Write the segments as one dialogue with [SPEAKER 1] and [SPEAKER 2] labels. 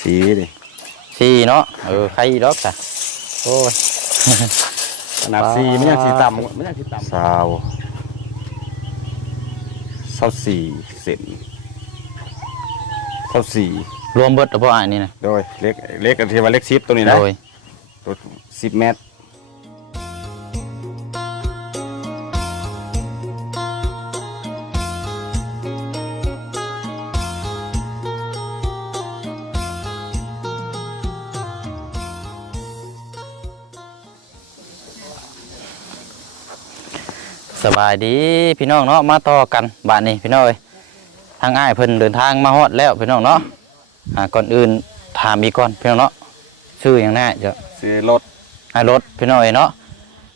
[SPEAKER 1] สีดิ
[SPEAKER 2] สี่เนาะเออใครอีดอกจ้ะโอ้ย
[SPEAKER 1] ขนาดสีมันยังสีต่ำมันยังสีต่ำสาวเศร้าสี่เซนเศร้าสี่
[SPEAKER 2] รวมเบิดแล้วบ่อ้ายนี่นะ
[SPEAKER 1] โดยเล็กเล็กกันที่ว่าเล็กซิปตัวนี้นะ
[SPEAKER 2] โดย
[SPEAKER 1] ตัวสิบเมตร
[SPEAKER 2] สบายดีพี่น้องเนาะมาต่อกันบ้านนี้พี่น้องเอ้ยทางอ้ายเพิ่นเดินทางมาฮอดแล้วพี่น้องเนาะอ่าก่อนอื่นถามอีกก่อนพี่น้องเนาะชื่อหยังแน่เจ้า
[SPEAKER 1] ซื้อรถ
[SPEAKER 2] ไอ้รถพี่น้องเอ้ยเนาะ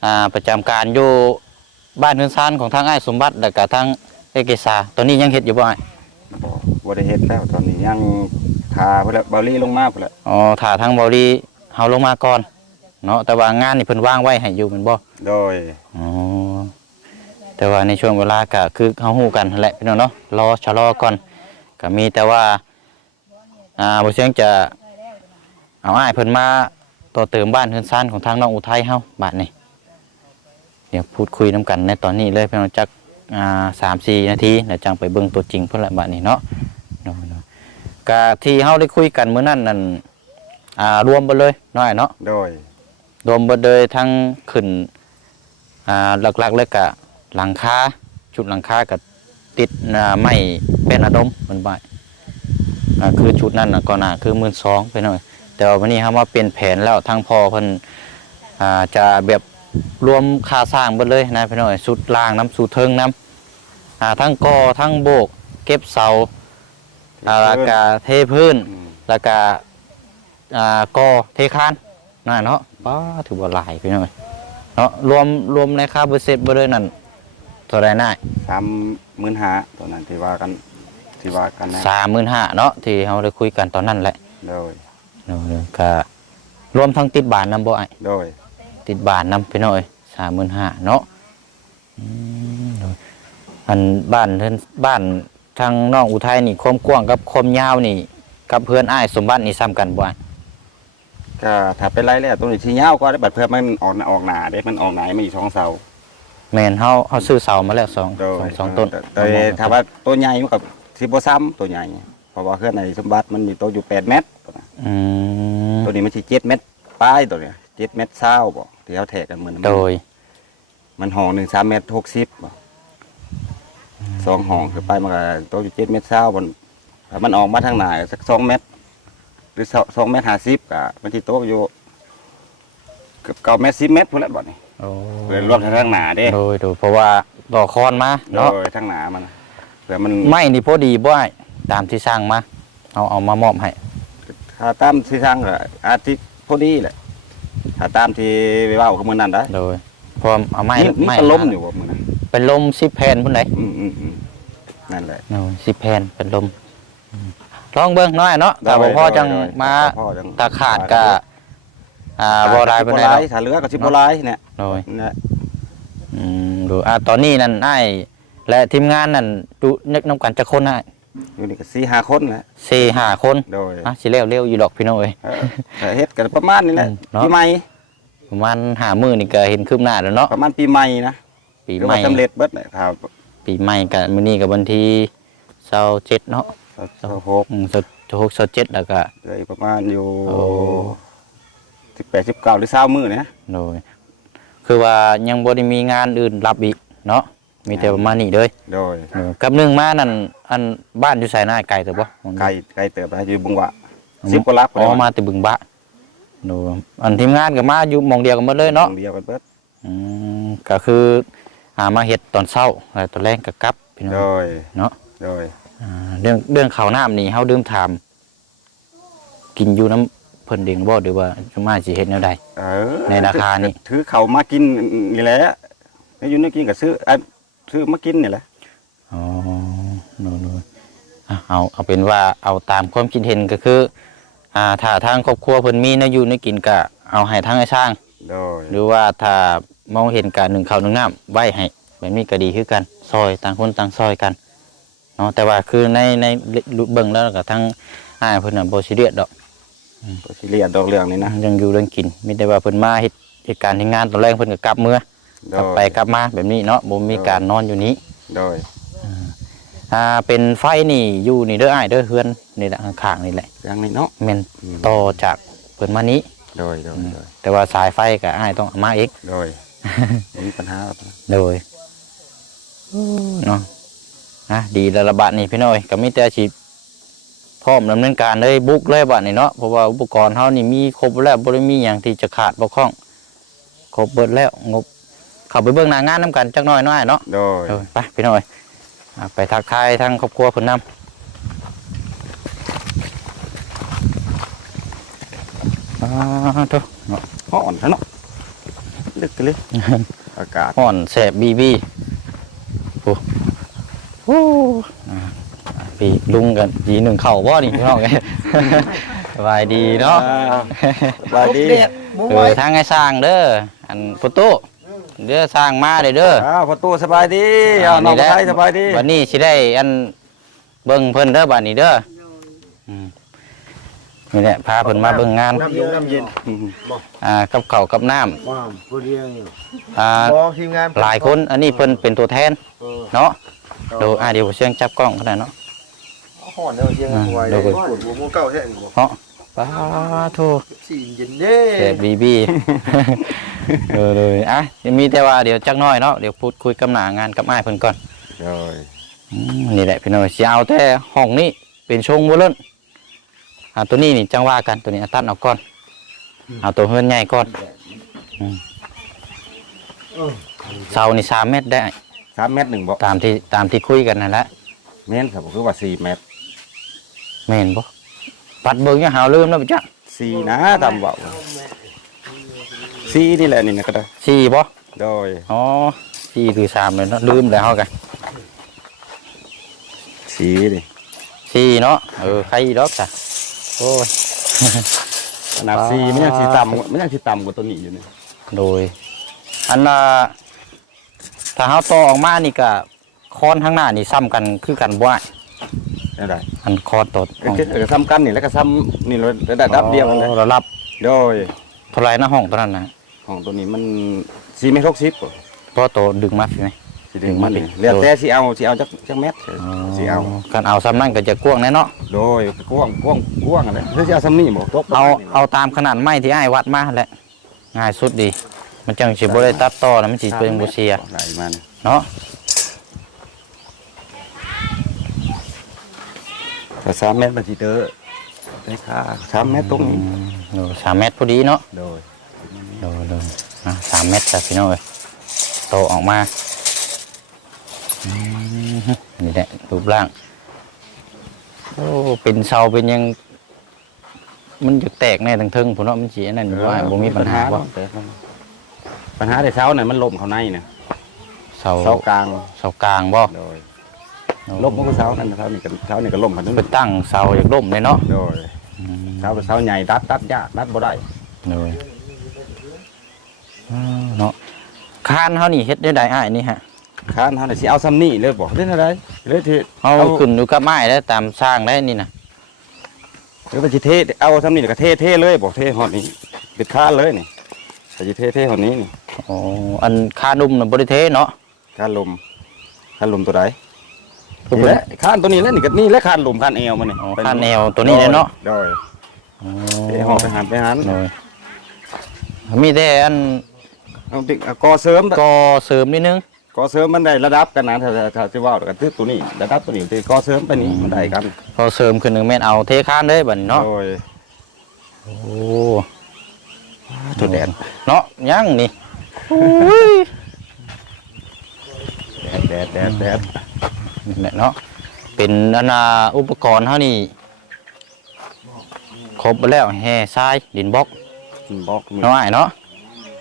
[SPEAKER 2] อ่าประจำการอยู่บ้านเฮือนซานของทางอ้ายสมบัติแล้วก็ทางเอกษาตอนนี้ยังเฮ็ดอยู่บ่อ้าย
[SPEAKER 1] บ่บ่ได้เฮ็ดแล้วตอนนี้ยังทาเพิ่นละเบาลี่ลงมาเพิ่นละ
[SPEAKER 2] อ๋อถ้าทางบริเฮาลงมาก่อนเนาะแต่ว่างานนี่เพิ่นว่างไว้ให้อยู่แม่นบ่
[SPEAKER 1] โดย
[SPEAKER 2] อ๋อ แต่ว่าในช่วงเวลาก็คือเฮาฮู้กันนั่นแหละพี่น้องเนาะรอชะลอก่อนก็มีแต่ว่าอ่าบ่เสียงจะเอาอ้ายเพิ่นมาต่อเติมบ้านเฮือนซานของทางน้องอุทัยเฮาบาดนี้เดี๋ยวพูดคุยนํกันในตอนนี้เลยพี่น้องจักอ่า3-4นาทีแล้วจังไปเบิ่งตัวจริงเพิ่นละบาดนี้เนาะเนาะๆก็ที่เฮาได้คุยกันมื้อนั้นนั่นอ่ารวมไปเลยน้อยเนาะ
[SPEAKER 1] โดย
[SPEAKER 2] รวมเบดเลยทั้งขึ้นอ่าหลักๆเลยกะ หลังคาชุดหลังคากับติดอ่าไม้เป็นอะดมมันบ่ายอ่าคือชุดนั้นน่ะก็น่าคือหมื่นสองไปหน่อยแต่ว่าวันนี้เขามาเปลี่ยนแผนแล้วทางพอเพิ่นอ่าจะแบบรวมค่าสร้างเบิดเลยนะพี่น้อยสุดล่างน้ำสูเทิงน้ำอ่าทั้งกอทั้งโบก เก็บเสาอ่าแล้วก็เทพื้น
[SPEAKER 1] อืม
[SPEAKER 2] แล้วก็อ่ากอเทคานนั่นเนาะป้าถือว่าหลายพี่น้อยเนาะรวมรวมในค่าเปอร์เซ็นต์บ่เลยนั่น เท่าไรน่า
[SPEAKER 1] สามหมื่นห้าตัวนั้นที่ว่ากันที่ว่ากันนะ
[SPEAKER 2] สามหมื่นห้าเนาะที่เราได้คุยกันตอนนั้นแหละ
[SPEAKER 1] โดย
[SPEAKER 2] เนาะก็รวมทั้งติดบานนำบ่ไอ
[SPEAKER 1] โดย
[SPEAKER 2] ติดบานนำพี่น้อยสามหมื่นห้าเนาะอืมเนาะอันบ้านเพิ่นบ้านทางน้องอุทัยนี่ความกว้างกับความยาวนี่ กับเพื่อนอ้ายสมบัตินี่ซ้ำกันบ่อ้าย
[SPEAKER 1] ก็ถ้าเป็นไรแล้วตัวนี้ที่ยาวก็ได้บัดเพื่อมันออกหน้าออกหนาเด้มันออกหนามันอยู่ช่องเสา
[SPEAKER 2] แม่นเฮาเฮาซื้อเสามาแล้วสอง
[SPEAKER 1] โด
[SPEAKER 2] สอยงสองต้น
[SPEAKER 1] แต่แต่ถ้าว่าตัวใหญ่มันกับสิบ่ซ้ำตัวใหญ่เพราะว่าเครื่องในสมบัติมันมีตัวอยู่8เมตรตัวนั้น
[SPEAKER 2] อืม
[SPEAKER 1] ตัวนี้มันสิ7เมตรปลายตัวเนี้ย7เมตรเศร้าบ่ที่เขาแทกกันเหมือนมัน
[SPEAKER 2] โดย
[SPEAKER 1] มันห้องหนึ่ง3เมตร60บ่สองห้องคือไปมันก็ตัวอยู่7เมตรเศร้ามันถ้ามันออกมาทางหน้าสัก2เมตร หรือ2เมตร50ก็มันสิโตะอยู่เกือบ9เมตร10เมตรพุ่นแหละบ่นี่
[SPEAKER 2] โอ้
[SPEAKER 1] เพื่อรวมทางหน้าเด้
[SPEAKER 2] โดยโดยเพราะว่าต่อคอนมาเนาะ
[SPEAKER 1] โดยทางหน้ามันเพื่อมัน
[SPEAKER 2] ไม่นี่พอดีบ่อ้ายตามที่สร้างมาเอาเอามามอบให้
[SPEAKER 1] ถ้าตามที่ทางก็อาทิตย์พอดีแหละถ้าตามที่ไปเว้าคือมื้อนั้นได้
[SPEAKER 2] โดยเพอเอาไม้
[SPEAKER 1] นี่นี่
[SPEAKER 2] ไม้
[SPEAKER 1] ก็ล้มอยู่บ่มื้อนั้น
[SPEAKER 2] เป็นลมสิบแผ่นพุ่นไหน
[SPEAKER 1] อืมอืมอืมนั่นแหละ
[SPEAKER 2] โอ้สิบแผ่นเป็นลมอืมลองเบิ่งหน้อยเนาะแต่บ่พอจัง
[SPEAKER 1] โดย
[SPEAKER 2] มา
[SPEAKER 1] พ่อจัง
[SPEAKER 2] ตาขาดก็ อ่าบ่หลายปานใด
[SPEAKER 1] บ่หลา
[SPEAKER 2] เนาะ
[SPEAKER 1] ยถ้าเหลือก็สิบ่หลายเนี่ย
[SPEAKER 2] โดย
[SPEAKER 1] เนี่ย
[SPEAKER 2] อืมดูอ่าตอนนี้นั่นอ้ายและทีมงานนั่นดูนึกนํกันจักคนอ้าย
[SPEAKER 1] อยู่นี่ก็4 5คนแหละ
[SPEAKER 2] สี่ห้าคน
[SPEAKER 1] โดย
[SPEAKER 2] อะสิเร็วเร็วอยู่ดอกพี่น้องเอ้ย
[SPEAKER 1] เออแต่เฮ็ดกันประมาณนี้แหละ
[SPEAKER 2] อืมเนาะ
[SPEAKER 1] ปีใหม่
[SPEAKER 2] ประมาณห้ามื้อนี่ก็เห็นคืบหน้าแล้วเนาะ
[SPEAKER 1] ประมาณปีใหม่นะ
[SPEAKER 2] ปี
[SPEAKER 1] หรือ
[SPEAKER 2] ใหม่
[SPEAKER 1] ว่าสำเร็จเบิดเลยครับ
[SPEAKER 2] ปีใหม่กับมื้อนี้กับวันที่เสาเจ็ดเนาะ
[SPEAKER 1] หก
[SPEAKER 2] อืมเสาหกเสาเจ็ดแล้วก็
[SPEAKER 1] เลยประมาณอยู่
[SPEAKER 2] โอ้
[SPEAKER 1] 18 19หรือ20มื้อนะ
[SPEAKER 2] โดยคือว่ายังบ่ได้มีงานอื่นรับอีกเนาะมีแต่ประมาณนี้เลย
[SPEAKER 1] โดย
[SPEAKER 2] เออกับหนึงมานั่นอันบ้านอยู่ไสหน้าไกลแต่บ่
[SPEAKER 1] ไกลไกลเติบนะอยู่บุงหวะ10กว่าลัก
[SPEAKER 2] อ๋อมาแต่บึงบะโดยอันทีมงานก็มาอยู่หมองเดียวกันหมดเลยเนาะ
[SPEAKER 1] เดียวกันเบิด
[SPEAKER 2] อืมก็คือหามาเฮ็ดตอนเช้าแล้วตอนแรงก็กลับพี่น้อง
[SPEAKER 1] โดย
[SPEAKER 2] เนาะ
[SPEAKER 1] โดย
[SPEAKER 2] อ่าเรื่องเรื่องข้าวน้ำนี่เฮาดื่มถามกินอยู่น้ำ เพิ่นเด้งบ่หรือว่าจะมาสิเฮ็ดแนวใด
[SPEAKER 1] เออ
[SPEAKER 2] ในราคานี่
[SPEAKER 1] ถือเขามากินนี่แหละแล้วอยู่นี่กินก็ซื้ออะซื้อมากินนี่แหละ
[SPEAKER 2] อ๋อโน่นๆอะเอาเอาเป็นว่าเอาตามความคิดเห็นก็คืออ่าถ้าทางครอบครัวเพิ่นมีแนวอยู่แนวกินก็เอาให้ทางไอ้ช่าง
[SPEAKER 1] โดย
[SPEAKER 2] หรือว่าถ้ามองเห็นการหนึ่งข้าวหนึ่งน้ำไว้ให้แบบนี้ก็ดีคือกันซอยต่างคนต่างซอยกันเนาะแต่ว่าคือในในเบิ่งแล้วก็ทั้งอ้ายเพิ่นน่ะบ่ซีเรียสดอก
[SPEAKER 1] ตัวสิเรียดดอกเรื่องนี้นะ
[SPEAKER 2] ยังอยู่เรื่องกินมีแต่ว่าเพิ่นมาเฮ็ดเหตุการณ์ที่งานตอนแรกเพิ่นก็กลับเมื่อ
[SPEAKER 1] โด
[SPEAKER 2] กลับ
[SPEAKER 1] ย
[SPEAKER 2] ไปกลับมาแบบนี้เนาะบ่มีการนอนอยู่นี้
[SPEAKER 1] โดย
[SPEAKER 2] อ่าเป็นไฟนี่อยู่นี่เด้ออ้ายเด้อเฮือนนี่แหละข้างๆนี่แหละ
[SPEAKER 1] เรื่องนี้เนาะ
[SPEAKER 2] แม่น
[SPEAKER 1] อืม
[SPEAKER 2] ต่อจากเพิ่นมานี้
[SPEAKER 1] โดยโดยโดย
[SPEAKER 2] แต่ว่าสายไฟก็อ้ายต้องเอามาเอง
[SPEAKER 1] โดยบ่มีปัญหาหรอกนะ
[SPEAKER 2] โดยเนาะนะดีแล้วระบาดนี่พี่น้อยก็มีแต่สิ พร้อมดำเนินการเลยบุกเลยบัดนี่เนาะเพราะว่าอุปกรณ์เฮานี่มีครบแล้วบ่ได้มีหยังที่จะขาดบกพร่องครบเบิดแล้วงบเข้าไปเบิ่งหน้างานนํกันจักหน่อยหน้อยเนาะ
[SPEAKER 1] โดย
[SPEAKER 2] เออไปพี่น้อยอ่าไปทักทายทั้งครอบครัวเพิ่นนำอ่าโตเนาะ
[SPEAKER 1] ฮ้อนซะเนาะลึกเลย อากาศ
[SPEAKER 2] ห่อนแสบบีบีโอ้โหอ่า พี่ลุงกันดีหนึ่งเข่าบ่นี่พี่น้องเอ้ยสบายดีเนาะ
[SPEAKER 1] อ่สบายดี
[SPEAKER 2] เออทางไงสร้างเด้ออันประตูเด้อสร้างมาเด้อเด้อ
[SPEAKER 1] อ้าวประตูสบายดีอ้าวน้อง
[SPEAKER 2] แหละ
[SPEAKER 1] ชายสบายดี
[SPEAKER 2] วันนี้สิได้อันเบิ่งเพิ่นเด้อบัดนี้เด้ออืมนี่แหละพาเพิ่นมาเบิ่งงาน
[SPEAKER 3] น้ำเย็นน้ำเย็น
[SPEAKER 1] อืม
[SPEAKER 2] อ่ากับข้าวกับน้ำ
[SPEAKER 3] ว้าวผู้เดียวอยู่
[SPEAKER 2] อ่า
[SPEAKER 3] บอกทีมงาน
[SPEAKER 2] หลายคนอันนี้เพิ่นเป็นตัวแทน
[SPEAKER 3] เออ
[SPEAKER 2] เนาะเดี๋ยวอ่าเดี๋ยวผมเชียงจับกล้องก็ได้เนาะ
[SPEAKER 3] ห่อนเนาะเชียงหัว
[SPEAKER 2] เดี๋
[SPEAKER 3] เลย
[SPEAKER 2] วยก่อน
[SPEAKER 3] ปวดหัวหมูเก่าแท้นี่บ่
[SPEAKER 2] เนาะป้าโท
[SPEAKER 3] สีเย็นเด้
[SPEAKER 2] เสบบีบีเออเลยอะมีแต่ว่าเดี๋ยวจักหน้อยเนาะเดี๋ยวพูดคุยกับหน้างานกับอ้ายเพิ่นก่อน
[SPEAKER 1] โดย
[SPEAKER 2] อืมนี่แหละพี่น้อยสิเอาแต่ห้องนี้เป็นชงบ่เล่นอ่าตัวนี้นี่จังว่ากันตัวนี้เอาตัดเอาก่อนเอาตัวเฮือนใหญ่ก่อนอืม
[SPEAKER 3] เออ
[SPEAKER 2] เสานี่3เมตรได้
[SPEAKER 1] สามเมตรหนึ่งบ่
[SPEAKER 2] ตามที่ตามที่คุยกันนั่นแหละ
[SPEAKER 1] เมตรครับคือว่าสี่เมตร
[SPEAKER 2] แม่นบ่ปัดเบิ่งอย่าหาลืมแล้วบ่จ๊ะ
[SPEAKER 1] สี่นะตามเบาสี่นี่แหละนี่นะก็ได้
[SPEAKER 2] สี่บ่
[SPEAKER 1] โดย
[SPEAKER 2] อ๋อสี่คือ3เลยเนาะลืมแล้วเฮากัน
[SPEAKER 1] สี่นี่
[SPEAKER 2] สี่เนาะเออใครอีดอกจ้ะโอ้ย
[SPEAKER 1] ขนาดสี่มันยังสีต่ำกว่ามันยังสีต่ำกว่าตัวนี้อยู่นี่
[SPEAKER 2] โดย อันน่ะถ้าเฮาต่อออกมานี่ก็คอนข้างหน้านี่ซ้ำกันคือกันบ่ได้
[SPEAKER 1] ได้ได้
[SPEAKER 2] อันคอนตัว
[SPEAKER 1] ก็คือเออซ้ำกันนี่แล้วก็ซ้ำนี่เลยระดับเดียวกันเลย
[SPEAKER 2] อ๋อระดับ
[SPEAKER 1] โดย
[SPEAKER 2] เท่าไหรนะห้องตัวนั้นนะ
[SPEAKER 1] ของตัวนี้มันสี่เมตรหกสิบ
[SPEAKER 2] เพราะตัวดึงมาใช่ไหม
[SPEAKER 1] สิถึงมันนี่เรียกแต่สิเอาสิเอาจักจักเมตรสิเอา
[SPEAKER 2] การเอาซ้ำนั่นก็จะกว้างแน่เนาะ
[SPEAKER 1] โดยกว้างกว้างกว้างอะไรคือสิเอาซ้ำนี่บ่ตก
[SPEAKER 2] เอาเอาตามขนาดไม้ที่ไอ้ายวัดมาแหละง่ายสุดดี มันจังสิบ่ได้ตัดต่อแล้วมันสิเป็นบ่เสีย
[SPEAKER 1] ไหลมัน
[SPEAKER 2] เนาะ
[SPEAKER 1] ถ้าสามเมตรมันสิเด้อได้ค่าสามเมตรตรง
[SPEAKER 2] อื
[SPEAKER 1] นี้
[SPEAKER 2] มโดยสามเมตรพอดีเนาะ
[SPEAKER 1] โดย
[SPEAKER 2] โดยโดยอะสามเมตรจ้ะพี่น้องเอ้ยโตออกมาอืมนี่แหละรูปร่างโอ้เป็นเสาเป็นหยัง มันจะแตกแน่ทั้งเทึงผมว่ามันสีนั่นว่าบ่มีปัญหาบ่
[SPEAKER 1] แต่ปัญหาแต่เช้าน่ะมันล่มเข้าในน่ะ
[SPEAKER 2] เสา
[SPEAKER 1] เสากลาง
[SPEAKER 2] เสากลางบ่
[SPEAKER 1] โดย ล่มมันก็เช้านั่นเช้านี่ก็เช้านี่ก็ล่มกันนึง
[SPEAKER 2] ไปตั้งเสาอยากล่มเลยเนาะ
[SPEAKER 1] โดย
[SPEAKER 2] อืม
[SPEAKER 1] เช้าเป็นเช้าใหญ่ตัดตัดยากตัดบ่ได้
[SPEAKER 2] เลยอ่าเนาะคานเฮานี่เฮ็ดได้ได้อ้ายนี่ฮะ
[SPEAKER 1] ค้านเฮาน่ะสิเอาซ้ำนี่เลยบ่เล่นอะไรเลยที่
[SPEAKER 2] เอาขึ้นอยู่กับไม้ได้ตามสร้างได้นี่นะ
[SPEAKER 1] หรือว่าสิเทเอาซ้ำนี่แล้วก็เทเทเลยบ่เทฮอดนี่ปิดค้านเลยนี่แต่สิเทเทฮอดนี้นี่
[SPEAKER 2] อ๋ออันคานุ่มน่ะบ่ได้เทเนาะ
[SPEAKER 1] ค้านลมค้านลมตัวใด
[SPEAKER 2] คือ
[SPEAKER 1] นี่
[SPEAKER 2] เพิ่
[SPEAKER 1] แห
[SPEAKER 2] น
[SPEAKER 1] ละค้านตัวนี้แล้วนี่ก็นี่แหละค้านลมค้านเอวมันนี่
[SPEAKER 2] อ๋อค้านแนวตัวนี้เลยเนาะ
[SPEAKER 1] โดย
[SPEAKER 2] อ๋อ
[SPEAKER 1] เทฮอดไปหันไปหัน
[SPEAKER 2] เลยมีแต่อัน
[SPEAKER 1] เอาติเอากอเสริม
[SPEAKER 2] ก็เสริมนิดนึง
[SPEAKER 1] กอเสริมมันได้ระดับกันนะถ้าถ้าถ้าที่ว่ากันคือตัวนี้ระดับตัวนี้ที่กอเสริมไปนี่มันได้กัน
[SPEAKER 2] ก็เสริมขึ้นหนึ่งเมตรเอาเทคานเลยบัดนี้เนาะ
[SPEAKER 1] โดย
[SPEAKER 2] โอ้
[SPEAKER 1] จุดแดน
[SPEAKER 2] เนาะยังนี่
[SPEAKER 1] แดดแดดแดด
[SPEAKER 2] นี่แหละเนาะเป็นอันน่ะอุปกรณ์เฮานี่ครบแล้วแห่ทรายดินบล็อก
[SPEAKER 1] บล็อกมือ
[SPEAKER 2] น้อยเนาะ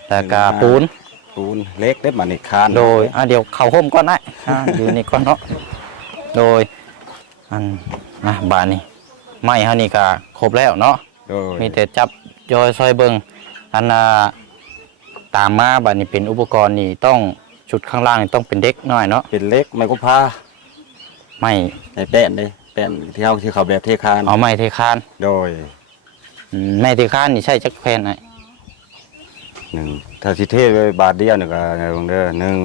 [SPEAKER 2] แล้วก็ปูน
[SPEAKER 1] ปูนเล็กได้มาในคาน
[SPEAKER 2] โดยอะเดี๋ยวเข้าห่มก่อนนะอ่าอยู่นี่ก่อนเนาะโดยอันนะบานนี้ไม้เฮานี่ก็ครบแล้วเนาะ
[SPEAKER 1] โดย
[SPEAKER 2] มีแต่จับยอยซอยเบิงอันน่ะตามมาบัดนี้เป็นอุปกรณ์นี่ต้องชุดข้างล่างนี่ต้องเป็นเด็กหน่อยเนาะ
[SPEAKER 1] เป็นเล็กไมโครพา
[SPEAKER 2] ไม่
[SPEAKER 1] ให้แป้นเด้แป้นที่เขาที่เขาแบบเทคาน
[SPEAKER 2] เอาไม้เทคาน
[SPEAKER 1] โดย
[SPEAKER 2] อืมไม้เทคานนี่ใช่จักแผ่นไอ้
[SPEAKER 1] หนึ่งถ้าสิเทไว้บาทเดียวนี่ก็เบิ่งเด้อหนึ่ง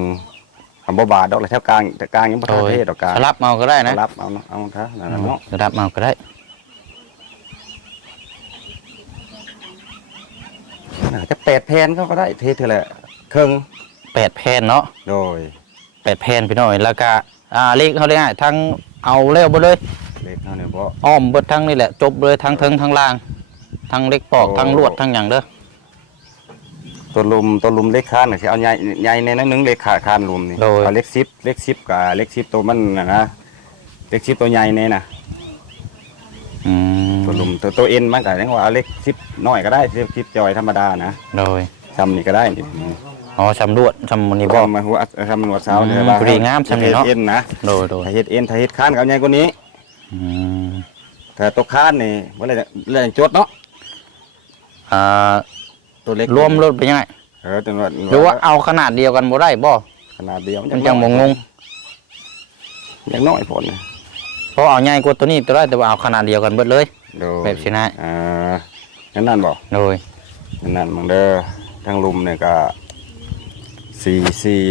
[SPEAKER 1] คำบ่บาทดอกเลยแถวกลางแต่กลางยังบ่
[SPEAKER 2] โด
[SPEAKER 1] ทัน
[SPEAKER 2] ย
[SPEAKER 1] เทดอกกลาง
[SPEAKER 2] สลับเอาก็ได้นะ
[SPEAKER 1] รับเอาเนาะเอาท่านั่นน่ะเนาะ
[SPEAKER 2] สลับเอาก็ได้
[SPEAKER 1] น่าจะแปดแผ่นเขาก็ได้เทเท่าไหร่ครึ่ง
[SPEAKER 2] แปดแผ่นเนาะ
[SPEAKER 1] โดย
[SPEAKER 2] แปดแผ่นพี่น้อยแล้วก็ อ่าเลขเขาเลยง่ายทั้งเอาเร็วไปเลย
[SPEAKER 1] เล็กเท่านี้บ่
[SPEAKER 2] อ้อมเบิดทั้งนี่แหละ จบเลยทั้งเทิงทั้งล่าง ทั้งเล็กปอก
[SPEAKER 1] โอ้
[SPEAKER 2] ทั้งลวดทั้งอย่างเด้อ
[SPEAKER 1] ตัวลุมตัวลุมเล็กคานน่ะสิเอาใหญ่ใหญ่ในนั้นหนึงเล็กขาคานลุมนี่เอาเล็กซิปเล็กซิปกับเล็กซิปตัวมันน่ะนะเล็กซิปตัวใหญ่นี่น่ะ
[SPEAKER 2] อืม
[SPEAKER 1] ตัวลุมตัวตัวเอ็นมันก็ยังว่าเอาเล็กซิปน้อยก็ได้เล็กซิปจอยธรรมดานะ
[SPEAKER 2] โดย
[SPEAKER 1] ซ้ำนี่ก็ได้นี่
[SPEAKER 2] อ๋อสำรวจสำมันนี่
[SPEAKER 1] ก็
[SPEAKER 2] บอก
[SPEAKER 1] มาหัวทำหนวดเสา
[SPEAKER 2] อืม
[SPEAKER 1] เนี่ยว่า
[SPEAKER 2] พอดีงามซ้ำนี่เนาะ
[SPEAKER 1] เฮ็ดเอ็นนะ
[SPEAKER 2] โดยโดย
[SPEAKER 1] ถ้าเฮ็ดเอ็นถ้าเฮ็ดคานกับใหญ่กว่านี้
[SPEAKER 2] อืม
[SPEAKER 1] ถ้าตัวคานนี่บ่เลยเลยจดเนาะ
[SPEAKER 2] อ่า
[SPEAKER 1] ตัวเล็ก
[SPEAKER 2] รวมรถเป็นยังไง
[SPEAKER 1] เออตัวหนวด
[SPEAKER 2] หรือว่าเอาขนาดเดียวกันบ่ได้บ่
[SPEAKER 1] ขนาดเดียว
[SPEAKER 2] มันจังบ่งง
[SPEAKER 1] ยังน้อยผลนะ
[SPEAKER 2] เพราะเอาใหญ่กว่าตัวนี้ตัวได้แต่ว่าเอาขนาดเดียวกันเบิดเลย
[SPEAKER 1] โดย
[SPEAKER 2] แบบสินะ
[SPEAKER 1] อ่านั่นนั่นบ่
[SPEAKER 2] โดย
[SPEAKER 1] นั่นนั่นมึงเด้อ ทางลุมเนี่ยก็สี่สี่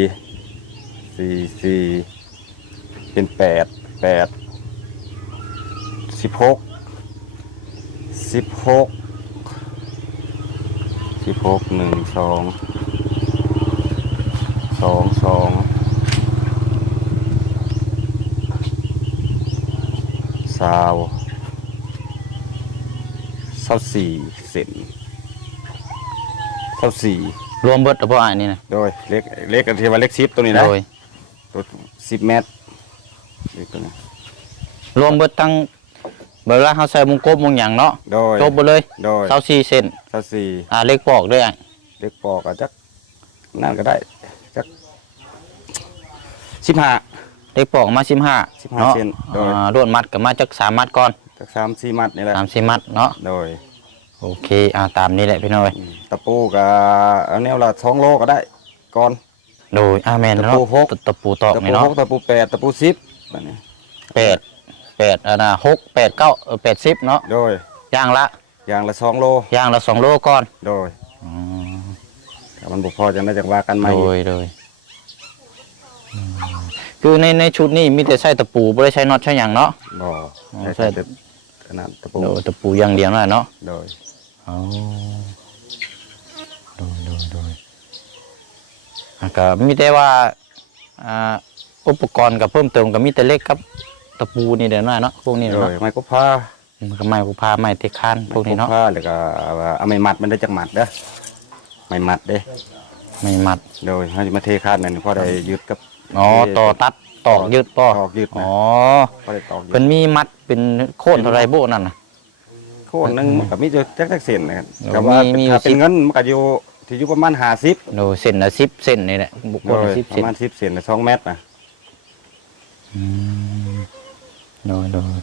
[SPEAKER 1] สี่สี่เป็นแปดแปดสิบหกสิบหกสิบหกหนึ่งสองสองสองสาวสาวสี่เซน สาวสี่
[SPEAKER 2] รวมเบิดแล้วบ่อ่านนี่นะ
[SPEAKER 1] โดยเล็กเล็กกันที่ว่าเล็กซิปตัวนี้นะ
[SPEAKER 2] โดย
[SPEAKER 1] ตัวสิบเมตรเล็กตัวนี้
[SPEAKER 2] รวมเบิดทั้งเวลาเฮาใส่มุงกบมุงหยังเนาะ
[SPEAKER 1] โดย
[SPEAKER 2] จบเบิดเลย
[SPEAKER 1] โดย
[SPEAKER 2] 24เซน
[SPEAKER 1] สาวสี่
[SPEAKER 2] อ่าเล็กปอกด้วยอะ
[SPEAKER 1] เล็กปอกก็จักนั่นก็ได้จักสิบห้า
[SPEAKER 2] เล็กปอกมา15
[SPEAKER 1] 15
[SPEAKER 2] เนาะ
[SPEAKER 1] เซนโดย
[SPEAKER 2] อ่ารวดมัดก็มาจัก3มัดก่อน
[SPEAKER 1] จักสามสี่มัดนี่แหละ
[SPEAKER 2] 3 4มัดเนาะ
[SPEAKER 1] โดย
[SPEAKER 2] โอเคอ่าตามนี้แหละพี่น้อย
[SPEAKER 1] อืมตะปูกับเอาแนวละสองโลก็ได้ก่อน
[SPEAKER 2] โดยอาแมน
[SPEAKER 1] ตะ
[SPEAKER 2] เนาะ
[SPEAKER 1] ปูหก
[SPEAKER 2] ตะตะปูตอก
[SPEAKER 1] ตะ
[SPEAKER 2] นี่
[SPEAKER 1] ปู
[SPEAKER 2] เนาะ
[SPEAKER 1] หกตะปูแปดตะปูสิบแบบนี้
[SPEAKER 2] แปดแปดอ่านะหกแปดเก้าเออแปดสิบเนาะ
[SPEAKER 1] โดย
[SPEAKER 2] ย่างละ
[SPEAKER 1] อย่างละสองโล
[SPEAKER 2] ย่างละสองโลก่อน
[SPEAKER 1] โดยถ้ามันบุพอจังได้จังว่ากันไหม
[SPEAKER 2] โดยโดยอืมคือในในชุดนี้มีแต่ใช้ตะปูไม่ได้ใช้น็อตใช้อย่างเนาะ
[SPEAKER 1] บ่
[SPEAKER 2] อ๋อ
[SPEAKER 1] ใช่
[SPEAKER 2] ใช่
[SPEAKER 1] แต่ขนาดตะปู
[SPEAKER 2] โดยตะปูอย่างเดียวนั่นแหละเนาะ
[SPEAKER 1] โดย
[SPEAKER 2] อ๋อโดยโดยโดยอะก็มีแต่ว่าอ่าอุปกรณ์กับเพิ่มเติมก็มีแต่เล็กครับตะปูนี่เดี๋ยวน้อยเนาะพวกนี้
[SPEAKER 1] โด
[SPEAKER 2] เนาะ
[SPEAKER 1] ยไม้กบผ้า
[SPEAKER 2] มันก็ไม้กูพาไม้เตะคานพวกนี้เนาะ
[SPEAKER 1] ไม้บผ้าแล้วก็ว่าเอาไม้มัดมันได้จักมัดเด้อไม้มัดเด้
[SPEAKER 2] ไม่มัด
[SPEAKER 1] โดยให้มาเทคาดนั่นพอได้ยึดกับ
[SPEAKER 2] อ๋อต่อตัดตอกยืดป่อ
[SPEAKER 1] ตอกยึดนะ
[SPEAKER 2] อ๋อ
[SPEAKER 1] พอได้ตอกยึ
[SPEAKER 2] เป็น
[SPEAKER 1] ด
[SPEAKER 2] มีมัดเป็นโค่นเท่าไรโบนั่นน่ะ
[SPEAKER 1] โคนหนึงมันก็มีอยู่จักจักเส้นนะครับ
[SPEAKER 2] โอ้
[SPEAKER 1] แต่ว่า
[SPEAKER 2] มีมี
[SPEAKER 1] ถ้า
[SPEAKER 2] สิ
[SPEAKER 1] เป็
[SPEAKER 2] บ
[SPEAKER 1] นเงินมันก็อยู่ที่อยู่ประมาณ50
[SPEAKER 2] โดเส้นละสิบเส้นนี่แหละบุคค
[SPEAKER 1] โด
[SPEAKER 2] ล
[SPEAKER 1] ย
[SPEAKER 2] สิบ
[SPEAKER 1] ป
[SPEAKER 2] เส้น
[SPEAKER 1] ระมาณ10เส้นละ2เมตรนะ
[SPEAKER 2] อืมโดยโดย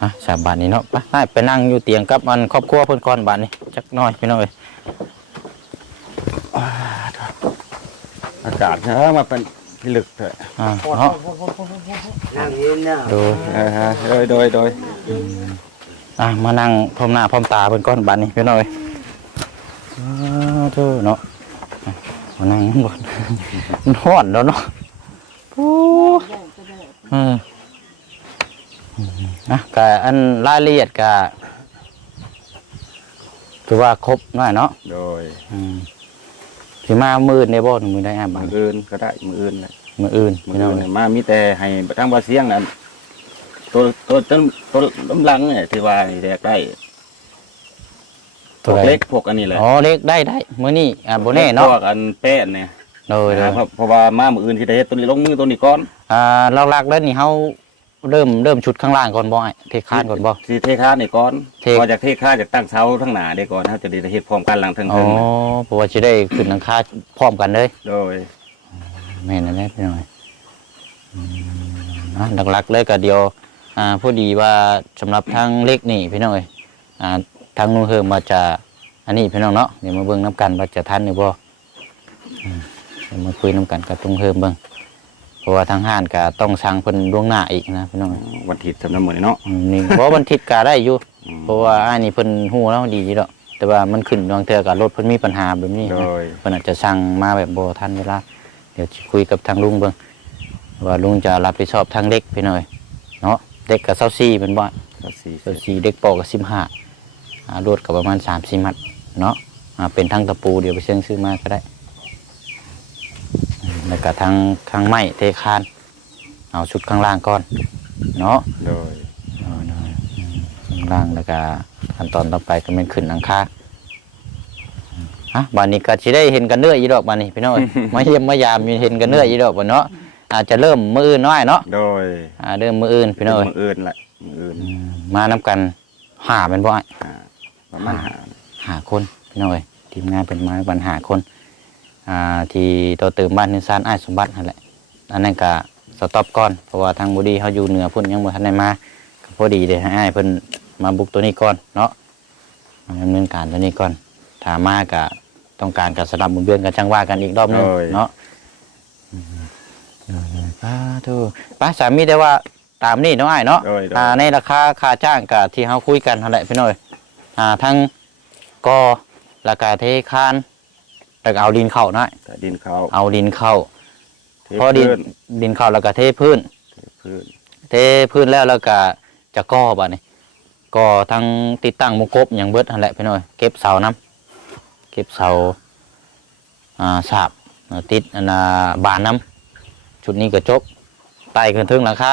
[SPEAKER 2] อะสามบาทนี้เนาะไปไปไปนั่งอยู่เตียงกับมันครอบครัวเพิ่นก่อนบาทนี้จักหน้อยพี่น้องเอ้ย
[SPEAKER 1] อากาศเออมาเป็นพิลึกเถอะ
[SPEAKER 2] อ่าเนาะ
[SPEAKER 3] นั่งเย็นเนี่ย
[SPEAKER 2] โดย
[SPEAKER 1] เออฮะโดยโดยโดย
[SPEAKER 2] อะมานั่งพร้อมหน้าพร้อมตาเพิ่นก่อนบาทนี้พี่น้องเอ้ยอ้าวเด้อเนาะอะมานั่งก่อนมันร้อนแล้วเนาะโอ้เออนะกะอันรายละเอียดกะถือว่าครบหน่อยเนาะ
[SPEAKER 1] โดย
[SPEAKER 2] อืมสิมามือในบ่มือได้อะบา
[SPEAKER 1] มื
[SPEAKER 2] ง
[SPEAKER 1] ออื่นก็ได้มืออื่นเลย
[SPEAKER 2] มืออื่น
[SPEAKER 1] มือ
[SPEAKER 2] พี่น้อง
[SPEAKER 1] อื่นเนี่ยมามีแต่ให้ทางบาเสียงนั่น ตัวตัวต้นตัวลำลังเนี่ยที่ว่านี่แรกได้พ
[SPEAKER 2] ตัว
[SPEAKER 1] วก
[SPEAKER 2] ใด
[SPEAKER 1] เล็กพวกอันนี้แหละ
[SPEAKER 2] อ๋อเล็กได้ได้มื้อนี้อ่าบ่แน่เนาะ
[SPEAKER 1] พวกอันแป้นเนี่ย
[SPEAKER 2] โดยโดย
[SPEAKER 1] เพราะเพราะว่ามามืออื่นที่ได้เฮ็ดตัวนี้ลงมือตัวนี้ก่อน
[SPEAKER 2] อ่าหลักๆแล้วนี่เฮาเริ่มเริ่มชุดข้างล่างก่อนบ่ไอ้เทคานก่อนบ่
[SPEAKER 1] ที่เทคานี่ก่อน
[SPEAKER 2] เท
[SPEAKER 1] พอจากเทคาจากตั้งเสาทั้งหน้าได้ก่อนเขาจะได้เฮ็ดพร้อมกันหลังทั้ง
[SPEAKER 2] อ๋อ
[SPEAKER 1] เทิงน่ะ
[SPEAKER 2] เพราะว่าสิได้ขึ้นหลังคาพร้อมกันเลย
[SPEAKER 1] โดย
[SPEAKER 2] แม่นนั่นแหละพี่น้อยอืมอะหลักๆเลยก็เดียว อ่าพอดีว่าสำหรับทางเล็กนี่พี่น้องเอ้ยอ่าทางนู้นเฮิมว่าจะอันนี้พี่น้องเนาะเดี๋ยวมาเบิ่งน้ำกันว่าจะทันหรือบ่อืมเดี๋ยวมาคุยน้ำกันกับตรงเฮิมเบิ่งเพราะว่าทางห้านก็ต้องสั่งเพิ่นล่วงหน้าอีกนะพี่น้อง
[SPEAKER 1] วันอาทิตย์สำนักมือนี้เนาะ
[SPEAKER 2] อืมนี่บ่วันอาทิตย์ก็ได้อยู่
[SPEAKER 1] อืม
[SPEAKER 2] เพราะว่าอันนี้เพิ่นฮู้แล้วดีอยู่ดอกแต่ว่ามันขึ้นบางเทื่อก็รถเพิ่นมีปัญหาแบบนี้
[SPEAKER 1] โด
[SPEAKER 2] นะ
[SPEAKER 1] ย
[SPEAKER 2] เพิ่นอาจจะสั่งมาแบบบ่ทันเวลาเดี๋ยวสิคุยกับทางลุงเบิ่งว่าลุงจะรับผิดชอบทางเด็กพี่น้อยเนาะ เด็กก็24เป็นบ่
[SPEAKER 1] ก็สี่
[SPEAKER 2] ส่วนสีเด็กปอกก็15อ่ารถก็ประมาณ3-4มัดเนาะอ่าเป็นทั้งตะปูเดี๋ยวไปเชิงซื้อมาก็ได้อืมแล้วก็ทางข้างไม้เทคานเอาชุดข้างล่างก่อนเนาะ
[SPEAKER 1] โดย
[SPEAKER 2] เอาหน่อยอืมข้างล่างแล้วก็ขั้นตอนต่อไปก็เป็นขึ้นหลังคาฮะบ้านนี้ก็จะได้เห็นกันเนื้ออีดอกบ้านนี้พี่น้อยมาเยี่ยมมายามมีเห็นกันเนื้ออีดอกบ้านเนาะ อาจจะเริ่มมืออื่นน้อยเนาะ
[SPEAKER 1] โดย
[SPEAKER 2] อ่าเริ่มมืออื่นพี่น้อย
[SPEAKER 1] มืออื่นแหละมืออื่น
[SPEAKER 2] อืมมานํกันหาเป็นบ่อย
[SPEAKER 1] หาประมาณหา
[SPEAKER 2] หาคนพี่น้อยทีมงานเป็นมาบันหาคนอ่าที่ต่อเติมบ้านนิสานอ้ายสมบัตินั่นแหละอันนั้นก็สต็อปก่อนเพราะว่าทางบุรีเขาอยู่เหนือพุ่นยังบ่ทันได้มาก็พอดีเลยให้อ้ายเพิ่นมาบุกตัวนี้ก่อนเนาะมาดำเนินการตัวนี้ก่อนถ้ามาก็ต้องการกับสลับหมุนเวียนกันจังว่ากันอีกรอบหนึงเนาะอืม ป้าทูป้าสามีแต่ว่าตามนี่เนาะอ้ายเนาะ
[SPEAKER 1] โดยโดย
[SPEAKER 2] อ่าในราคาค่าจ้างกับที่เขาคุยกันนั่นแหละพี่น้อยอ่าทั้งก็ราคาเทคานแล้วก็เอาดินเข้านะ
[SPEAKER 1] แต่ดินเขา
[SPEAKER 2] เอาดินเข้า
[SPEAKER 1] เท
[SPEAKER 2] พอดิน
[SPEAKER 1] พื้น
[SPEAKER 2] ดินเข้าแล้วก็เทพื้น
[SPEAKER 1] เทพื้น
[SPEAKER 2] เทพื้นแล้วแล้วก็จะก่อบ่นี่ก่อทั้งติดตั้งมุงกบอย่างเบิดนั่นแหละพี่น้อยเก็บเสาน้ำเก็บเสาอ่าสาบอ่าติดอันน่ะบานน้ำ ชุดนี้ก็จบไต่ขึ้นถึงหลังคา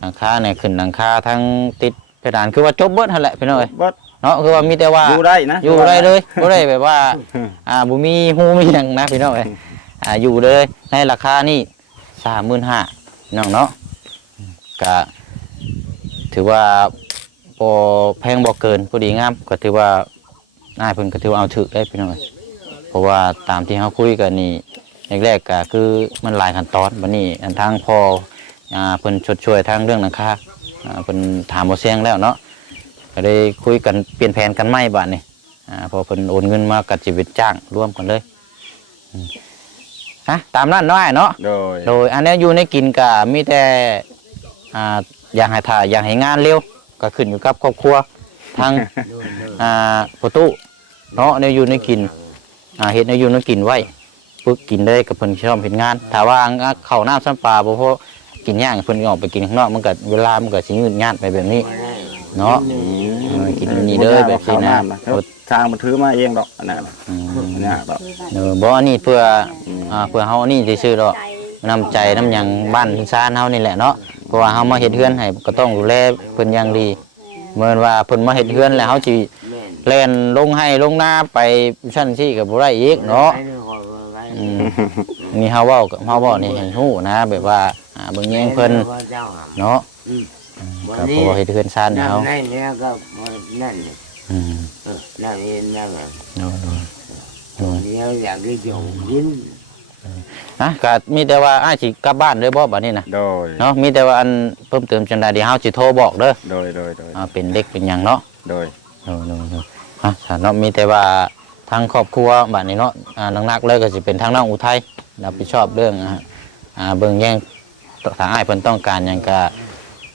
[SPEAKER 2] หลังคาเนี่ยขึ้นหลังคาทั้งติดเพดานคือว่าจบเบิดนั่นแหละพี่น้อย
[SPEAKER 1] เบิด
[SPEAKER 2] เนาะคือว่ามีแต่ว่า
[SPEAKER 1] อยู่ได้นะ
[SPEAKER 2] อยู่ได้เลยบ่ได้แบบว่า อ่าบ่มีฮูมีหยังนะพี่น้องเอ้ยอ่าอยู่เลยในราคานี่35,000น้องเนาะก็ถือว่าบ่แพงบ่เกินพอดีงามก็ถือว่าน่ายเพิ่นก็ถือว่าเอาถึกได้พี่น้องเอ้ยเพราะว่าตามที่เฮาคุยกันนี่ แรกๆก็คือมันหลายขั้นตอนบัดนี้อันทางพออ่าเพิ่นชดช่วยทางเรื่องหลังคาอ่าเพิ่นถามบ่เสียงแล้วเนาะก็ได้คุยกันเปลี่ยนแผนกันไม่บ้านนี่อ่าพอเพิ่นโอนเงินมากับชีวิตจ้างร่วมกันเลยอืมฮะตามนั้นเน้อยเนาะ
[SPEAKER 1] โดย
[SPEAKER 2] โดยอันนี้อยู่ในกินก็มีแต่อ่าอยากให้ถ่ายอยากให้งานเร็วก็ขึ้นอยู่กับครอบครัวทาง
[SPEAKER 3] โดนโดน
[SPEAKER 2] อ่าประตูเนาะในอยู่ในกินอ่าเฮ็ดในอยู่ในกินไว้ ปึ๊กกินได้กับเพิ่นชอบเฮ็ดงานถ้าว่าข้าวน้ำซ้ำปลาบ่พอกินย่างเพิ่นก็ออกไปกินข้างนอกมันก็เวลามันก็สิยืดงานไปแบบนี้เนาะเออกินนี่เด้อแบบนี้นะ
[SPEAKER 1] เขาทางมันถือมาเองดอกอันนั้นน่ะ
[SPEAKER 2] อืม
[SPEAKER 1] อันนี้ดอก
[SPEAKER 2] เออบ่อันนี้เพื่อ
[SPEAKER 1] อืม
[SPEAKER 2] อ่าเพื่อเฮาอันนี่ซื่อๆดอกน้ำใจน้ำหยังบ้านพิซานเฮานี่แหละเนาะเพราะว่าเฮามาเฮ็ดเฮือนให้ก็ต้องดูแลเพิ่นอย่างดีเหมือนว่าเพิ่นมาเฮ็ดเฮือนแล้วเฮาสิ
[SPEAKER 3] แม่น
[SPEAKER 2] แล่นลงให้ลงนาไปชั้นที่ก็บ่ได้อีกเนาะ
[SPEAKER 3] ไปข อื
[SPEAKER 2] มนี่เฮาเว้ากับเฮาเว้านี่ให้ฮู้นะ แบบว่าอ่าเบิ่งแยงเพิ่น
[SPEAKER 3] เจ้าหา
[SPEAKER 2] เนาะ
[SPEAKER 3] อืม
[SPEAKER 2] ก็เพราะว่เฮ็ดเฮือนซ่านให้เฮา
[SPEAKER 3] นั่ก็นั่นนี่
[SPEAKER 2] อืม
[SPEAKER 3] เออนั่งเองนั่งอะ
[SPEAKER 2] เนาะ
[SPEAKER 3] เดี๋ยวอยากได้จงยิน
[SPEAKER 2] ๆนะก็มีแต่ว่าอ้ายสิกลับบ้านเด้อบ่บัดนี้นะ
[SPEAKER 1] โดย
[SPEAKER 2] เนาะมีแต่ว่าอันเพิ่มเติมจังได๋เดี๋ยวเฮาสิโทรบอกเด้อ
[SPEAKER 1] โดย โดย โดย
[SPEAKER 2] อ่าเป็นเด็กเป็นหยังเนาะ
[SPEAKER 1] โดย
[SPEAKER 2] โน่นโน่อะถ้าเนาะมีแต่ว่า ทางครอบครัวบ้านนี้เนาะอ่านักๆเลยก็สิเป็นทางน้องอุทัยรับผิดชอบเรื่องอ่าอ่าเบิ่งแย่งทางอ้ายเพิ่นต้องการหยังก็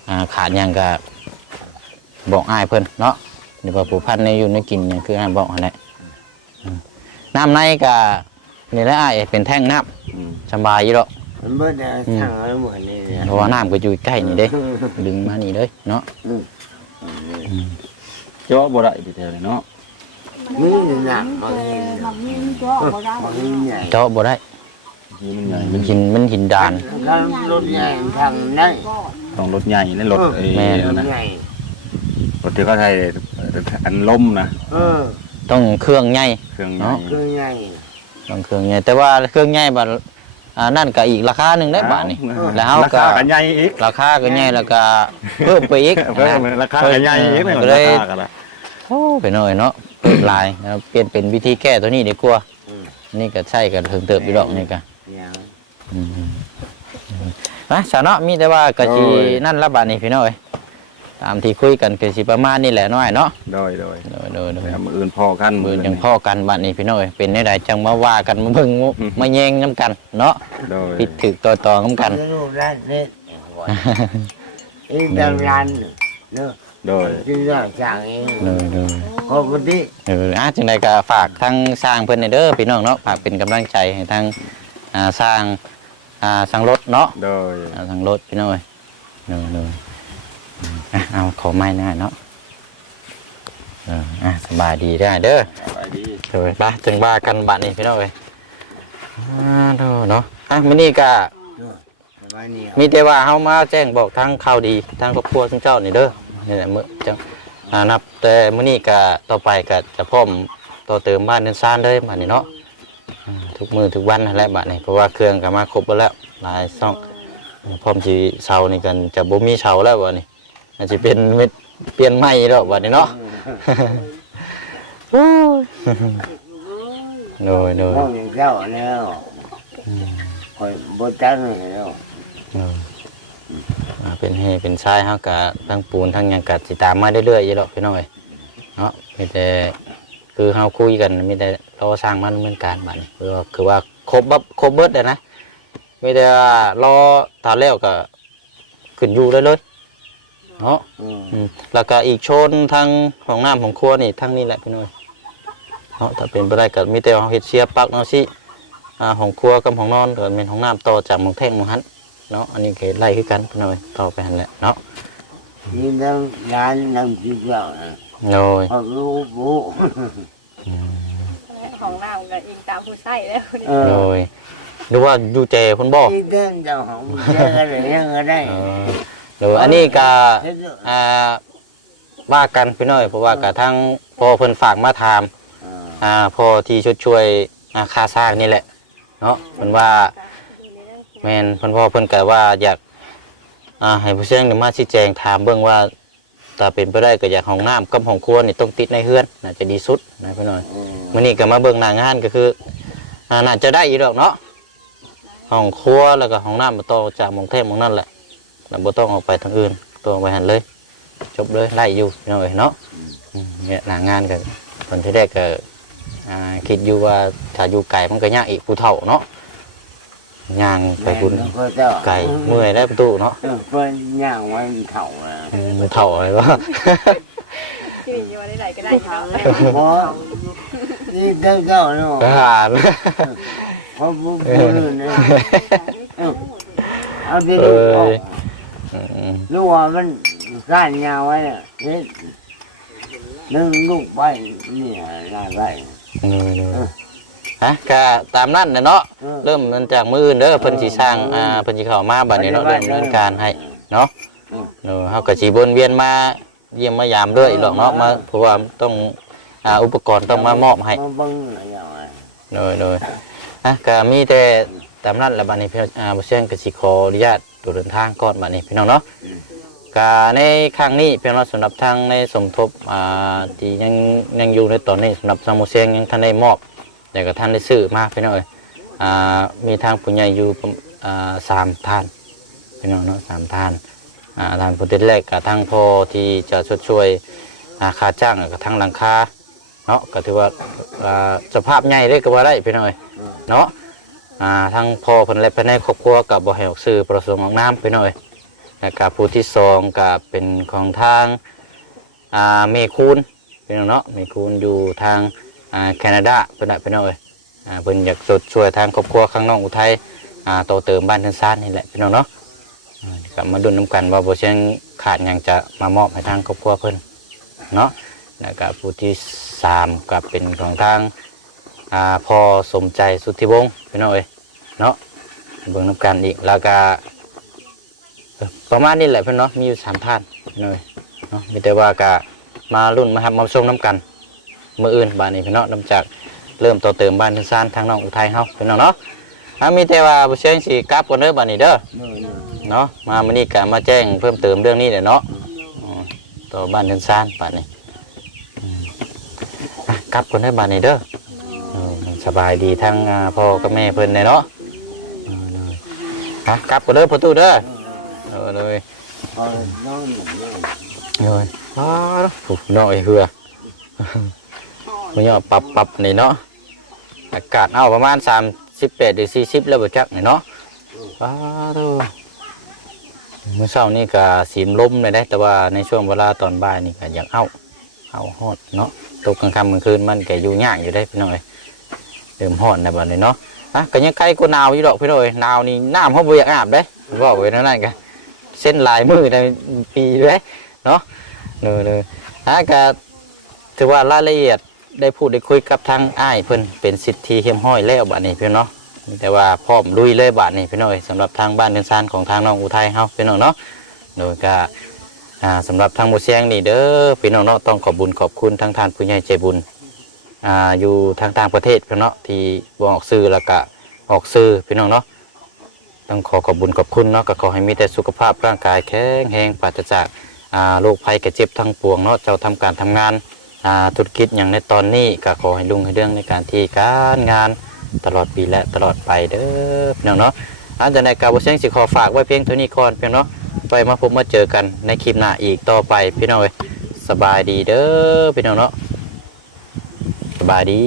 [SPEAKER 2] อ่าขาดหยังก็บอกอ้ายเพิ่นเนาะนี่ว่าผู้พันในอยู่ในกินหยังคืออ้ายบอกหั่นแหละอืมน้ำในก็นี่แหละอ้ายเป็นแท่งน้
[SPEAKER 1] อืมำ
[SPEAKER 2] สบายอยู่ดอก
[SPEAKER 3] มันเบิดได้ทางอะไรหมดเลยเนี่ย
[SPEAKER 2] เพราะว่าน้ำก็อยู่ใกล้นี่เด้ ดึงมานี่เด้เนาะ
[SPEAKER 1] เจาะบ่ได้ดีแท้เลยเนาะ
[SPEAKER 3] มีหนักบางที
[SPEAKER 4] มันมีก็บ่ได้
[SPEAKER 3] บางทีใหญ่
[SPEAKER 2] เจาะบ่ได้
[SPEAKER 1] นี่มันใหญ่
[SPEAKER 2] มันหินมันหินดาน
[SPEAKER 3] ถ้ารถใหญ่ทางได้
[SPEAKER 1] ต้องรถใหญ่นั่นรถไอ้
[SPEAKER 2] แม่
[SPEAKER 3] รถ
[SPEAKER 1] นะ
[SPEAKER 3] ใหญ่
[SPEAKER 1] รถที่เขาใช้อันล้มนะ
[SPEAKER 3] เออ
[SPEAKER 2] ต้องเครื่องใหญ่
[SPEAKER 1] เครื่องใหญ่
[SPEAKER 2] เนาะ
[SPEAKER 3] คือใหญ่
[SPEAKER 2] ต้องเครื่องใหญ่แต่ว่าเครื่องใหญ่บัดอ่านั่นก็อีกราคาหนึ่งได้บาทนี่แล้ว
[SPEAKER 1] รา
[SPEAKER 2] ก็
[SPEAKER 1] คากันใหญ่อีก
[SPEAKER 2] ราคาก็ใหญ่แล้วก็เพิ่มไปอีก
[SPEAKER 1] เพิ่มราคากันใหญ่อีก
[SPEAKER 2] เออ
[SPEAKER 1] เลย
[SPEAKER 2] ก็เลย
[SPEAKER 1] ราคากันละ
[SPEAKER 2] โอ้ไปหน่อยเนาะเพิ่มลายนะครับเปลี่ยนเป็นวิธีแก้ตัวนี้ดีกว่านี่ก็ใช่กันถึงเติบอยู่ดอกนี่ก็
[SPEAKER 3] อย่าง
[SPEAKER 2] อืมนะสาวเนาะมีแต่ว่าก็สินั่นละบาทนี่พี่น้อยตามที่คุยกันคือสิประมาณนี้แหละน้อยเนาะ
[SPEAKER 1] โดยโดย
[SPEAKER 2] โดยโดยโดย
[SPEAKER 1] แต่มืออื่นพอกัน
[SPEAKER 2] มือยังพ่อกันบัดนี้พี่น้อยเป็นได้ใดจังมาว่ากันมาเบิ่งมาแย่งน้ำกัน เนาะ
[SPEAKER 1] โดย
[SPEAKER 2] ผิดถึกต่อต่อน้ำกัน
[SPEAKER 3] ลูกร้านเล็กอีกดังร้านเนาะ
[SPEAKER 1] โดย
[SPEAKER 3] ที่เราสั่งเอง
[SPEAKER 2] โดยโดย
[SPEAKER 3] ปกติ
[SPEAKER 2] เอออะจังใดก็ฝากทั้งสร้างเพิ่นให้เด้อพี่น้องเนาะฝากเป็นกำลังใจให้ทั้งอ่าสร้างอ่าสร้างรถเนาะ
[SPEAKER 1] โดย
[SPEAKER 2] อ่าสร้างรถพี่น้อยโดยโดยอืมอะเอาขอไม้หน่อยเนาะเอออะสบายดีได้เด้อ
[SPEAKER 1] ไปดี
[SPEAKER 2] เดี๋ยวไปจังบ้ากันบัดนี้พี่น้อยอ่าเด้อเนาะอะมื้อนี้ก็
[SPEAKER 3] สบายเนี่ย
[SPEAKER 2] มีแต่ว่าเฮามาแจ้งบอกทางข่าวดีทางครอบครัวทั้งเจ้านี่เด้อ นี่แหละมื้อจังอ่านับแต่มื้อนี้ก็ต่อไปก็จะพร้อมต่อเติมบ้านเนินซานเลยบัดนี้เนาะอ่าทุกมื้อทุกวันนั่นแหละบัดนี้เพราะว่าเครื่องก็มาครบหมดแล้วหลายซ่องพร้อมสิเสานี่กันจะบ่มีเสาแล้วบัดนี้อาจจะเป็นเม็ดเปลี่ยนใหม่แล้วบัดนี้เนาะโดยโดย
[SPEAKER 3] ห้องเจ้าแล้วคอยบจังแล้ว
[SPEAKER 2] โดย อ่าเป็นเฮเป็นชายเฮาก็ทั้งปูนทั้งหยังก็สิตามมาเรื่อยๆอยู่ดอกพี่น้อยเนาะมีแต่คือเฮาคุยกันมีแต่รอสร้างมันดำเนินการบัดนี้คือว่าคือว่าครบบับครบเบิดเลยนะมีแต่ว่ารอตาแล้วก็ขึ้นอยู่ได้เลยเนาะ
[SPEAKER 3] อืม
[SPEAKER 2] อืมแล้วก็อีกโชนทางของน้ำของครัวนี่ทั้งนี้แหละพี่น้อยเนาะถ้าเป็นไปได้ก็มีแต่เอาเฮ็ดเชียร์ปักเนาะสิอ่าของครัวกับของนอนก็เป็นของน้ำต่อจากหมองแท่งหมองหัน เนาะอันนี้ก็ไล่คือกันพี่น้อยต่อไปหันแหละเนาะ
[SPEAKER 3] นี่นั่งร้านนั่งกินเจ้านะ
[SPEAKER 2] โดย
[SPEAKER 3] เขารู้รู้
[SPEAKER 4] ของน้ำกับอิงตามผู้ใช้แล้วนี่
[SPEAKER 3] เอ
[SPEAKER 2] โด
[SPEAKER 3] อย
[SPEAKER 2] ดูว่าอยู่เจคนบ่
[SPEAKER 3] ที่เดินเจ้าของเจ้าอะไรยังก็ได้
[SPEAKER 2] เออโดยอันนี้ก็
[SPEAKER 3] เฮ็ดเถอะ
[SPEAKER 2] อ่าว่ากันพี่น้อยเพราะว่าก็ทั้งพ่อเพิ่นฝากมาถาม
[SPEAKER 3] เออ
[SPEAKER 2] อ่าพ่อที่ช่วยช่วยอ่าค่าสร้างนี่แหละเนาะเพิ่นว่า แม่นเพิ่นพ่อเพิ่นก็ว่าอยากอ่าให้ผู้เชี่ยวชาญมาชี้แจงถามเบิ่งว่าถ้าเป็นไปได้ก็อยากห้องน้ำกับห้องครัวนี่ต้องติดในเฮือนน่าจะดีสุดนะพี่น้อย
[SPEAKER 3] เออ
[SPEAKER 2] มื้อนี้ก็มาเบิ่งหน้างานก็คืออ่าน่าจะได้อีกดอกเนาะห้องครัวแล้วก็ห้องน้ำบ่ต้องจากหมองแท้หมองนั่นแหละแล้วบ่ต้องออกไปทางอื่นตัวออกไปหันเลย จบเลยไล่อยู่พี่น้อยเนาะอืมเนี่ยหน้างานก็ตอนที่แรกก็อ่าคิดอยู่ว่าถ้าอยู่ไกลมันก็ยากอีกผู้เฒ่าเนาะ ย่างไปบุญ
[SPEAKER 3] แล้วก็เจ้า
[SPEAKER 2] ไก่เมื่อยได้ประตูเนาะ
[SPEAKER 3] เออเพิ่นย่างไว้เข่าแล้ว
[SPEAKER 2] มันเท่าอะไรวะ
[SPEAKER 4] ที่นี่อยู่ได้ไหนก็ได้อยู่เนาะ
[SPEAKER 3] เพราะนี่เดินเจ้าเนาะ
[SPEAKER 2] ทหาร
[SPEAKER 3] เพราะผู้ผู้อื่นเนี่ยเออเอาที่
[SPEAKER 2] เอ
[SPEAKER 3] ลูกเอา
[SPEAKER 2] ยอืม
[SPEAKER 3] ลูกว่ามันก้านยาวไว้เนี่ยเฮ็ดนึ่งลูกไปเนี่ยน่าไร
[SPEAKER 2] เออเออ ฮะก็ตามนั้นนะเนาะ
[SPEAKER 3] เออ
[SPEAKER 2] เริ่มมันจากมืออื่นเด้อเพิ่นสิสร้างอ่าเพิ่นสิเข้ามาบัดนี้เนาะเริ่มดำเนินการให้เนาะเออเฮาก็สิวนเวียนมาเยี่ยมมายามเด้ออีหรอกเนาะมาเพราะว่าต้องอ่าอุปกรณ์ต้องมามอบให้
[SPEAKER 3] มาเบิ่งอะไรอย่างไร
[SPEAKER 2] โดยโดยฮะก็มีแต่ตามนั้นแหละบัดนี้พี่อ่าบ่เชิญก็สิขออนุญาตตัวเดินทางก่อนบัดนี้พี่น้องเนาะก็ในครั้งนี้เพียงเราสำหรับทางในสมทบอ่าที่ยังยังอยู่ในตอนนี้สำหรับซามูเซียงยังท่านได้มอบ แต่ก็ท่านได้ซื้อมากพี่น้องเอ้ยอ่ามีทางผู้ใหญ่อยู่อ่าสามท่านพี่น้องเนาะสามท่านอ่าท่านผู้ที่แรกกับทางพ่อที่จะชดช่วยอ่าค่าจ้างกับทางหลังคาเนาะก็ถือว่าอ่าสภาพใหญ่เลยก็ว่าได้พี่น้องเอ้ยเนาะอ่าทางพ่อเพิ่นและภายในครอบครัวกับบ่ให้ออกซื้อประสงค์ออกน้ำพี่น้องเอ้ยแล้วก็ผู้ที่สองก็เป็นของทางอ่าเมคูนเป็นเนาะเมคูนอยู่ทาง อ่าแคนาดาเพิ่นน่ะเป็นเนเอ้ยอ่าเพิ่นอยากสดช่วยทางครอบครัวข้างนอกอุทัยอ่าต่อเติมบ้านทันซานนี่แหละพี่น้องเนาะอ่าก็มาดุนน้ำกันว่าบ่เชียงขาดหยังจะมามอบให้ทางครอบครัวเพิ่นเนาะแล้วก็ผู้ที่สามก็เป็นของทางอ่าพอสมใจสุทธิวงศ์พี่น้องเอ้ยเนาะเบิ่งน้ำกันอีกแล้วก็เออประมาณนี้แหละเพื่อนเนาะมีอยู่สามท่านหน่อยเนาะมีแต่ว่ากะมารุ่นมาทำมาชมน้ำกัน มื่ออื่นบ้านนี้เพื่อนเนาะนำจากเริ่มต่อเติมบ้านทันซานทางน้องอุทัยเฮาเพื่อนเนาะเนาะอะมีแต่ว่าบุเชียงสีกลับกันเด้อบ้านนี้เด้อ
[SPEAKER 3] เนาะเนาะ
[SPEAKER 2] เนาะมามื่อนี้กะมาแจ้งเพิ่มเติมเรื่องนี้แหละเนาะอืมต่อบ้านทันซานบ้านนี้อืมอะกลับกันเด้อบ้านนี้เด้อเออสบายดีทั้งอ่าพ่อกับแม่เพิ่นเลยเนาะเออเลยอะกลับกันเด้อประตูเด้อเออเลย
[SPEAKER 3] พอน้องหนึ่งเนี่ย
[SPEAKER 2] rồi đó đó phục nội hừa bây giờ pập pập này nó อากาศเอาประมาณ38หรือ40แล้วบ่จักนี่เนาะอ้าวเมื่อเช้านี่ก็สีมลมเลยได้ แต่ว่าในช่วงเวลาตอนบ่ายนี่ก็ยังเอาเอาฮอดเนาะตกกลางค่ำกลางคืนมันก็อยู่ยากอยู่ได้พี่น้อยเดิมฮอดในบัดนี้เนาะอะก็ยังใกล้กว่าหนาวอยู่ดอกพี่น้อยหนาวนี่น้ำเฮาบ่อยากอาบเด้บอกไว้นั่นนั่นก็เส้นลายมือในปีเลยเนาะเนอเนออะก็ถือว่ารายละเอียด ได้พูดได้คุยกับทางอ้ายเพิ่นเป็นสิทธิเฮียมห้อยแล้วบัดนี้พี่น้องแต่ว่าพร้อมลุยเลยบัดนี้พี่น้องเอ้ยสำหรับทางบ้านเดินซานของทางน้องอุทัยเฮาพี่น้องเนาะโดยก็อ่าสำหรับทางหมู่เสียงนี่เด้อพี่น้องเนาะต้องขอบบุญขอบคุณทางท่านผู้ใหญ่ใจบุญอ่าอยู่ทางต่างประเทศพี่น้องเนาะที่บ่ออกซื้อแล้วก็ออกซื้อพี่น้องเนาะต้องขอขอบบุญขอบคุณเนาะก็ขอให้มีแต่สุขภาพร่างกายแข็งแรงปราศจากอ่าโรคภัยกระเจ็บทั้งปวงเนาะเจ้าทำการทำงาน อ่าธุรกิจอย่างในตอนนี้ก็ขอให้ลุงให้เรื่องในการที่การงานตลอดปีและตลอดไปเด้อพี่น้องเนาะอันจากในกาบเสียงสิขอฝากไว้เพียงเท่านี้ก่อนเพียงเนาะไปมาพบมาเจอกันในคลิปหน้าอีกต่อไปพี่น้องเอ้ยสบายดีเด้อพี่น้องเนาะสบายดี